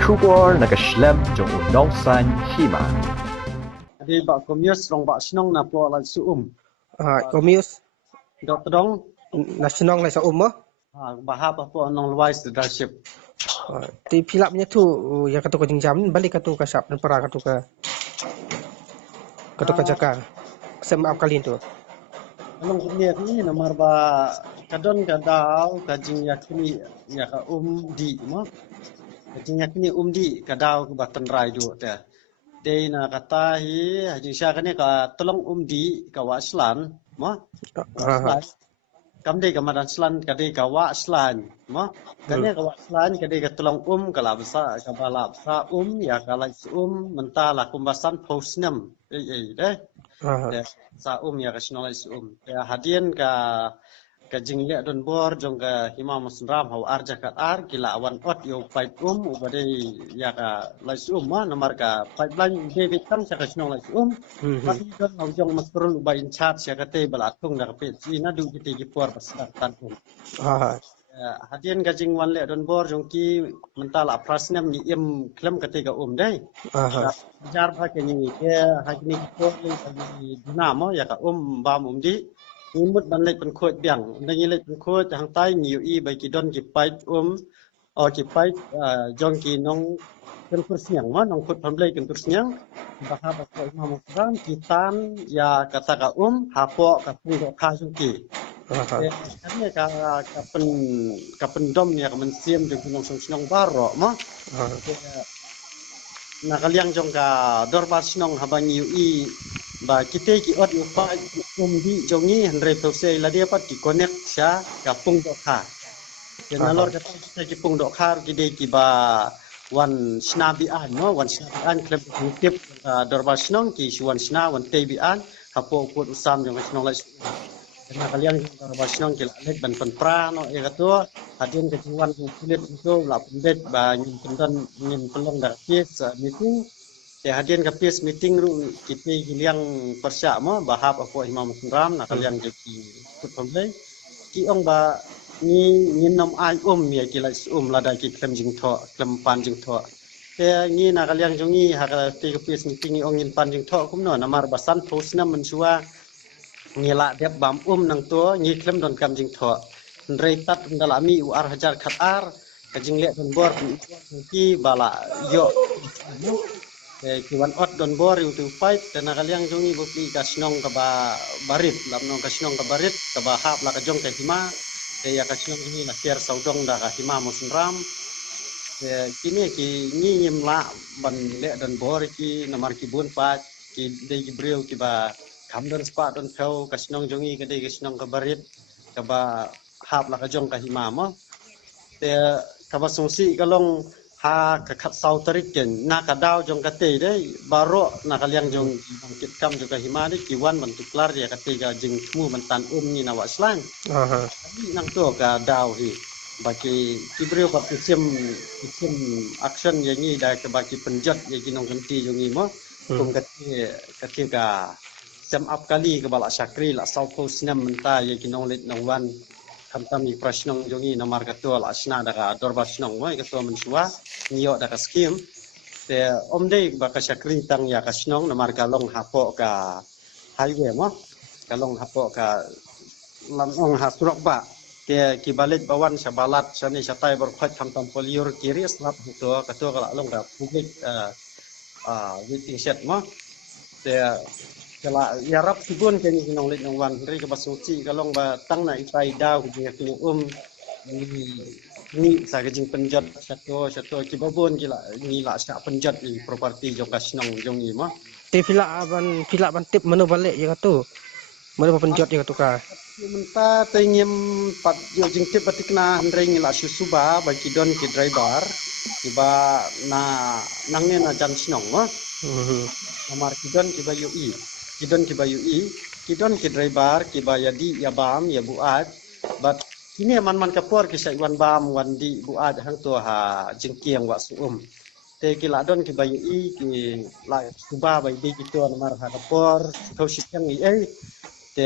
出国那个 Schlemm 中有农山起嘛。Di bak komius rong bak senong na po la suum. Komius Dok tedong nasional lai sa umah. bahap po nong luwais leadership. Ti pilapnya tu ya katu ka jam balik katu ka sap dan para katu ka jaka. Semaaf kali tu. Anong kunya ni namar ba kadon kadau kajing yakni ya ka di mo. Kajing yakni di kadau ke batan rai du ta. Dei na kata hi hajing sya kani ka tolong di ka waslan mo. Kamde kamadan slan kade ka waslan mo. Kani ka waslan kade ka tolong kala basa ka bala basa ya kala mentala kumbasan posnem. Deh. Sa ya ka sinolai ya hadian ka jinglia don bor jong ka hima musram haw arja ka gila awan ot yo fight ubade ya ka lai ma namar ka pipeline david kan sa ka sinolai pati don haw jong masrul ba in chat ya ka te balatung da ka pe ina du kiti ki por pasar tan hadian ka jing wan le don bor jong ki mentala prasnem ni im klem ketiga dai jar pha ke ni ke hakni ko ni dinamo ya ka bam di imut ban lek pen khot biang nang lek pen khot hang tai ni i bai ki don ki pai o ki pai jong ki nong ken kursiang ma nong khot pam lek ken kursiang bahha ba ko ma mo ran ki tan ya kata ka hapo ka pu ko kha jong ki kami ka pen dom ya ka men siem jong nong song snong baro ma nakaliang jong ka dorbas nong habang i ba kita ki ot upa di jongi andre pose la dia pat ki connect sya ka pung dok kha kenalor kata kita ki pung dok kha ki de ki ba wan snabi an no wan snabi an klub tip dorbas nong ki wan sna wan tebi an hapo put usam jong snong la karena kalian dorbas nong ki lek ban pen pra no e kato hadin ke wan kulit itu la pendet ba nyim pendan nyim pelong da kes meeting hadian ke PS meeting ru kita giliang persya mo bahap aku imam ram na kalian ke kut pamlei ki ong ba ni nom ai ya ki la lada ki klem jing tho klem pan jing tho ni na kalian jongi ha ka ke PS meeting ong in pan jing tho kum no namar basan post na mensua ni la dep bam nang to ni klem don kam jing tho ndrei tat ndalami ar hajar khatar ka jing le don bor ki bala yo kiwan ot don bor yu tu fight dan kaliang jongi bukli kasnong ka barit lamnong kasnong ka barit ka hap la ka jong ka hima ya kasnong ni na siar saudong da ka hima musram kini ki nyim la ban le don bor ki namar ki bun pa ki de ki breu ki ba kam don spa don pheu kasnong jongi ka de kasnong ka barit ka hap la ka jong ka hima mo ka sungsi kalong ha ka khat sau tarik ken na ka daw jong ka te dei baro na kaliang jong kit kam juga hima ni kiwan man tuklar ya ka te ga jing mu man tan ni na waslan nang to ka daw hi baki kibreu ka pisim action yang ni da ka baki penjat ya ginong kanti jong ni mo kum ka te ka sem up kali ka bala syakri la sau ko sinam menta ya ginong lit nong wan kami prasnong jongi namar katua la asna daga dorbasnong mo katua mensua niyo daga skim te omde baka syakri tang ya kasnong namar kalong hapo ka highway mo kalong hapo ka lamong hasurok ba te kibalit bawan sa balat sani sa tay berkhat kamtam poliur kiri slap itu katua kala long da public waiting shed mo te kala yarap sibun kini kinong lit ng wan ri ka basuci kalong ba tang na itai daw kini kini ni sa kajing penjat satu kibabon kila ni la sa penjat ni property jong kasnong jong ni mo Ti filak ban tip menu balik ya katu menu penjot ya katu ka menta tengim pat yo jing tip batikna andre ni la susuba bagi don ki driver tiba nang ne na jan snong mo namar kidon ki bayu kidon ki driver ki bayadi ya bam ya buat but ini man kapor ki sai wan bam wan di buat hang to ha jingkiang wa suum te ki ladon ki bayu ki la suba bai di ki to mar ha kapor thau sikyang te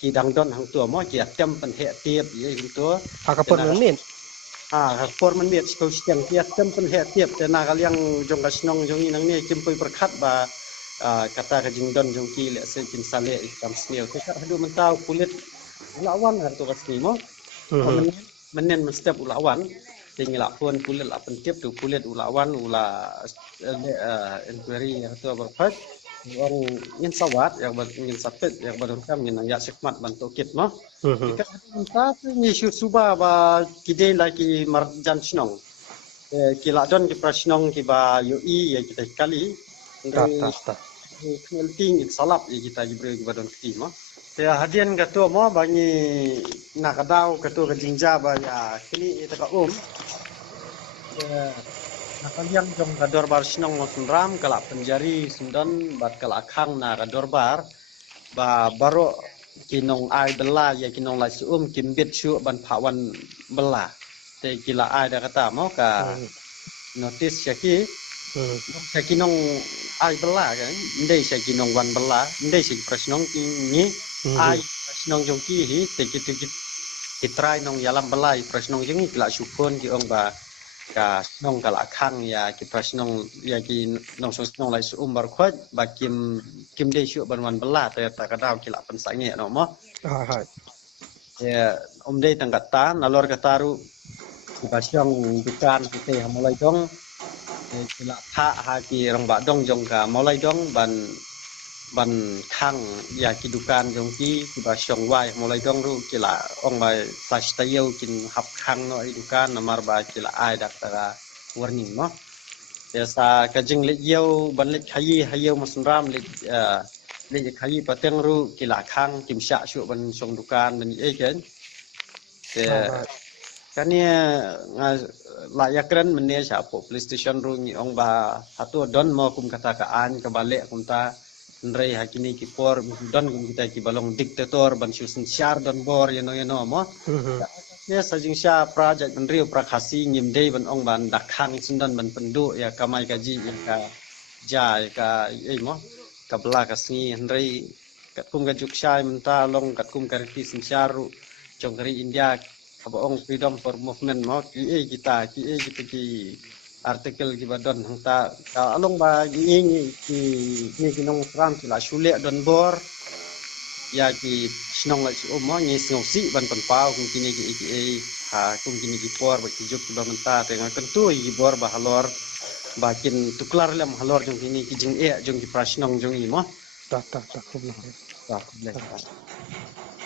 ki dangdon hang to mo ki atem pan he tiep to ha kapur men por man miet ko siang tiap tem pen he tiap te na kaliang jong kasnong jong inang ni kimpui perkat ba kata ka jing don jong ki le se kin sale ikam snil ke ka hadu mentau kulit ulawan har to kasni mo menen step ulawan tinggal pun kulit la tiap tu kulit ulawan ula inquiry atau berpat orang ingin sawat yang ingin sapit yang badon kam ingin ya sekmat bantu kit mo jika kita ni suba ba kide lagi marjan snong kila don ki prasnong ki ba UI ya kita kali melting salap ya kita gibre ki badon kiti mo ya hadian gato mo bangi nakadaw gato ka jingja ba ya kini ita ka nakaliang jong kador bar sinong sunram kala penjari sundan bat kala khang na kador bar ba baro kinong ai bela ya kinong la kimbit su ban phawan bela te kila ai da kata mo ka notice syaki kinong ai bela kan ndai kinong wan bela ndai prasnong ni ai prasnong jong ki hi te kitrai nong yalam bela prasnong jeng kila supon ki ong ba ka nong kala khang ya ki prasnong ya ki nong nong lai bar khot ba kim de shu ban wan bela te ta ka daw ki la pen sange no mo ya de tangkat ta nalor kataru prasnong dukan kita mulai dong ki la tha ha ki rong ba dong jong ka mulai dong ban khang ya ki dukan jong ki prasnong wai mulai dong ru ki la ong ba lifestyle kin hap khang no dukan namar ba ki la ai dak ta warning mo biasa kajing le yau ban le hayi masunram le khayi pateng ru ki la khang kim sha shu ban song dukan ban e ken kania la yakran mene sha po police station ru ni ong ba hatu don mo kum kata ka an ka bale kum ta Ndrei hakini ki por don kum kita ki balong diktator ban susun syar don bor yeno mo ya sajing sya project ndriu prakhasi ngim dei ban ong ban dakhang sundan ban pendu ya kamai kaji ka ja ka mo ka bla ka sni ndrei kat kum ka juk syai menta long kat kum ka ri sin syaru jongri India ka ong freedom for movement mo ki kita ki artikel ki badon hangta ka along ba ni kinong ram ki la shule don bor ya ki snong la mo ni snong si ban pan pau kum kini ki kum kini ki por ba ki juk ba menta te nga kentu ki bor ba halor ba kin tuklar lam halor jong kini ki jing jong ki prasnong jong i mo tak